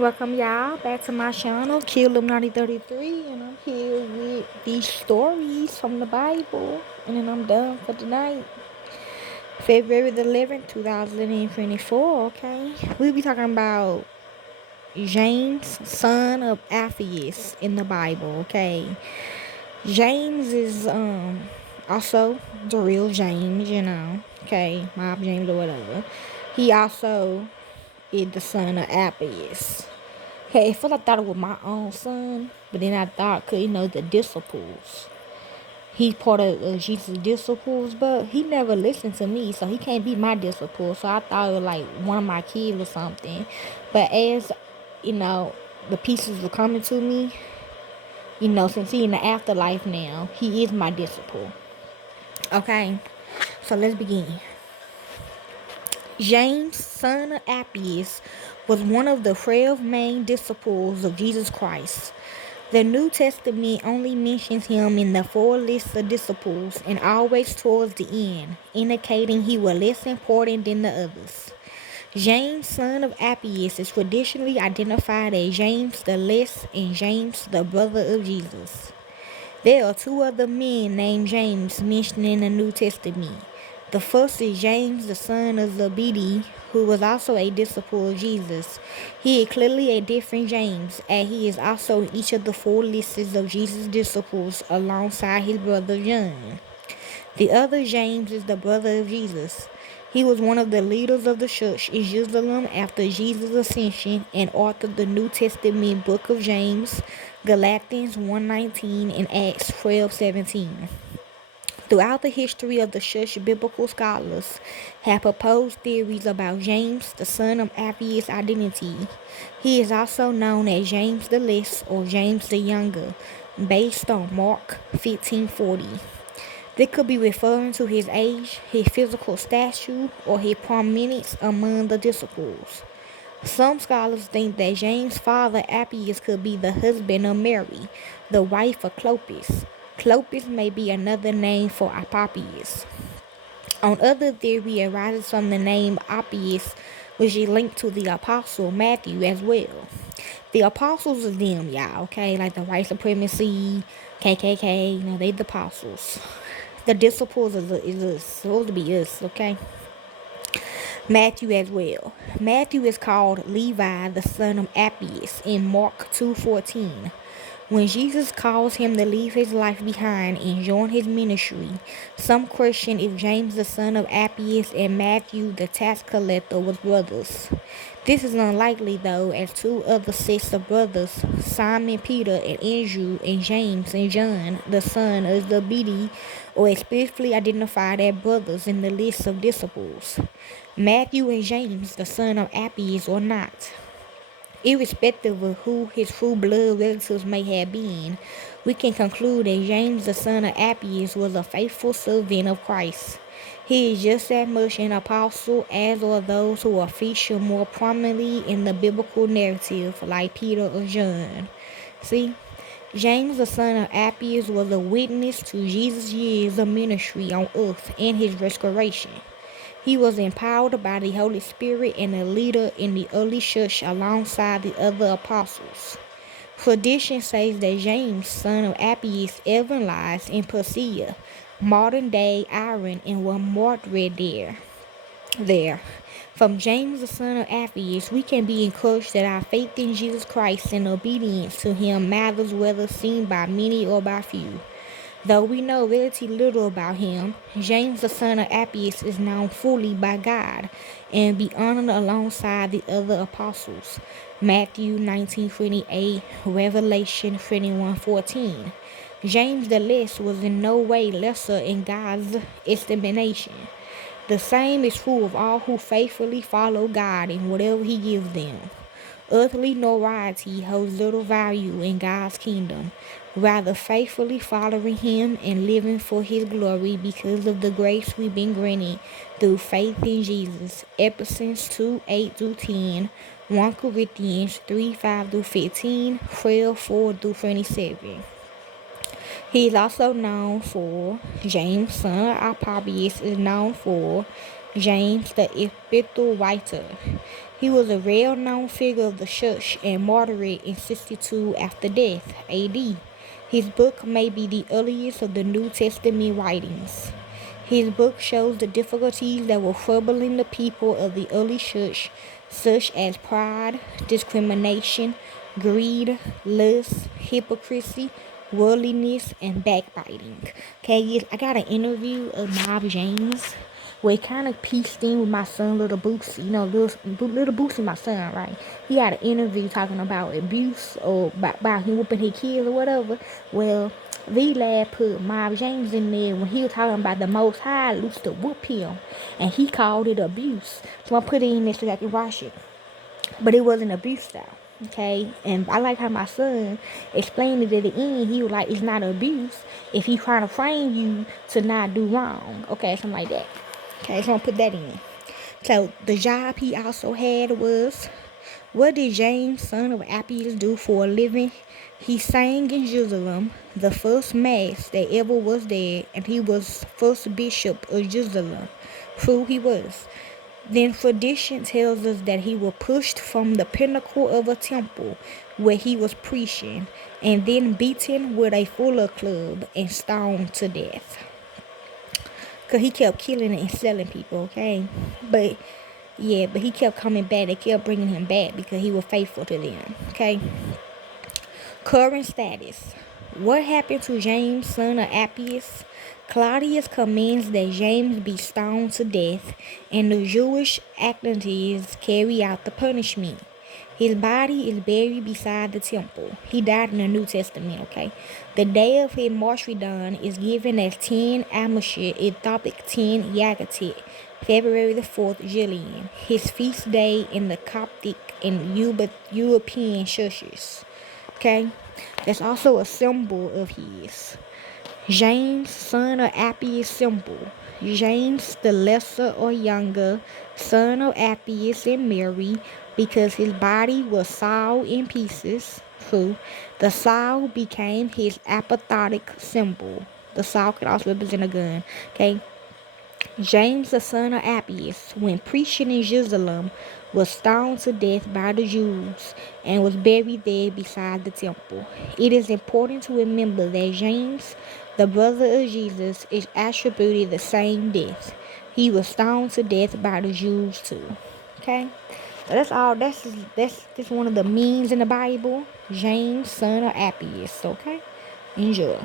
Welcome y'all back to my channel, Kill 9033, and I'm here with these stories from the Bible, and then I'm done for tonight. February the 11th, 2024, okay? We'll be talking about James, son of Alphaeus in the Bible, okay? James is also the real James, okay? Mob James or whatever. He also is the son of Alphaeus. Okay, at first I thought it was my own son, but then I thought, cause the disciples. He's part of Jesus' disciples, but he never listened to me, so he can't be my disciple. So I thought it was like one of my kids or something. But as the pieces were coming to me, since he in the afterlife now, he is my disciple. Okay, so let's begin. James, son of Alphaeus, was one of the 12 main disciples of Jesus Christ. The New Testament only mentions him in the 4 lists of disciples and always towards the end, indicating he was less important than the others. James, son of Alphaeus, is traditionally identified as James the Less and James, the brother of Jesus. There are 2 other men named James mentioned in the New Testament. The first is James, the son of Zebedee, who was also a disciple of Jesus. He is clearly a different James, and he is also in each of the 4 lists of Jesus' disciples alongside his brother John. The other James is the brother of Jesus. He was one of the leaders of the church in Jerusalem after Jesus' ascension and authored the New Testament book of James, Galatians 1:19, and Acts 12:17. Throughout the history of the church, biblical scholars have proposed theories about James, the son of Alphaeus' identity. He is also known as James the Less or James the Younger, based on Mark 15:40. This could be referring to his age, his physical stature, or his prominence among the disciples. Some scholars think that James' father Alphaeus could be the husband of Mary, the wife of Clopas. Clopas may be another name for Apopius. On other theory arises from the name Alphaeus, which is linked to the apostle Matthew as well. The apostles are them, y'all, okay? Like the white supremacy, KKK, they the apostles. The disciples is supposed to be us, okay? Matthew as well. Matthew is called Levi, the son of Alphaeus, in Mark 2:14. When Jesus calls him to leave his life behind and join his ministry, some question if James, the son of Alphaeus, and Matthew, the tax collector, was brothers. This is unlikely, though, as 2 other sets of brothers, Simon Peter and Andrew, and James and John, the son of Zebedee, are explicitly identified as brothers in the list of disciples. Matthew and James, the son of Alphaeus, are not. Irrespective of who his true blood relatives may have been, we can conclude that James, the son of Alphaeus, was a faithful servant of Christ. He is just as much an apostle as are those who are featured more prominently in the biblical narrative, like Peter or John. See? James, the son of Alphaeus, was a witness to Jesus' years of ministry on earth and his restoration. He was empowered by the Holy Spirit and a leader in the early church alongside the other apostles. Tradition says that James, son of Alphaeus, evangelized in Persia, modern-day Iran, and was martyred there. From James, the son of Alphaeus, we can be encouraged that our faith in Jesus Christ and obedience to him matters whether seen by many or by few. Though we know relatively little about him, James, the son of Alphaeus, is known fully by God and be honored alongside the other apostles. Matthew 19:28, Revelation 21:14. James the Less was in no way lesser in God's estimation. The same is true of all who faithfully follow God in whatever he gives them. Earthly notoriety holds little value in God's kingdom. Rather, faithfully following him and living for his glory because of the grace we've been granted through faith in Jesus. Ephesians 2:8-10, 1 Corinthians 3:5-15, 12:4-27. He is also known for, James, son of Alphaeus, is known for James, the epistle writer. He was a well-known figure of the church and martyred in 62 after death, AD. His book may be the earliest of the New Testament writings. His book shows the difficulties that were troubling the people of the early church, such as pride, discrimination, greed, lust, hypocrisy, worldliness, and backbiting. Okay, yes, I got an interview of Mob James where it kind of pieced in with my son, Little Boosie. You know, little Boosie, my son, right? He had an interview talking about abuse or about him whooping his kids or whatever. Well, V-Lab put Mob James in there when he was talking about the Most High used to whoop him, and he called it abuse. So I put it in there so I can watch it. But it wasn't abuse style. Okay, and I like how my son explained it at the end. He was like, it's not abuse if he trying to frame you to not do wrong. Okay, something like that. Okay, so I'm gonna put that in. So the job he also had was, what did James, son of Alphaeus, do for a living? He sang in Jerusalem, the first mass that ever was there, and he was first bishop of Jerusalem. True, he was. Then tradition tells us that he was pushed from the pinnacle of a temple where he was preaching, and then beaten with a fuller club and stoned to death. Because he kept killing and selling people, okay? But he kept coming back. They kept bringing him back because he was faithful to them, okay? Current status. What happened to James, son of Alphaeus? Claudius commands that James be stoned to death, and the Jewish authorities carry out the punishment. His body is buried beside the temple. He died in the New Testament, okay? The day of his martyrdom is given as 10 Amashir, Ethiopic 10 Yagatit, February the 4th, Julian. His feast day in the Coptic and European churches. Okay? That's also a symbol of his. James, son of Alphaeus, symbol. James, the lesser or younger, son of Alphaeus and Mary, because his body was sawed in pieces. True. The saw became his apoptotic symbol. The saw could also represent a gun. Okay. James, the son of Alphaeus, when preaching in Jerusalem, was stoned to death by the Jews and was buried there beside the temple. It is important to remember that James, the brother of Jesus, is attributed the same death. He was stoned to death by the Jews too. Okay? So that's all. That's just one of the means in the Bible. James, son of Alphaeus. Okay? Enjoy.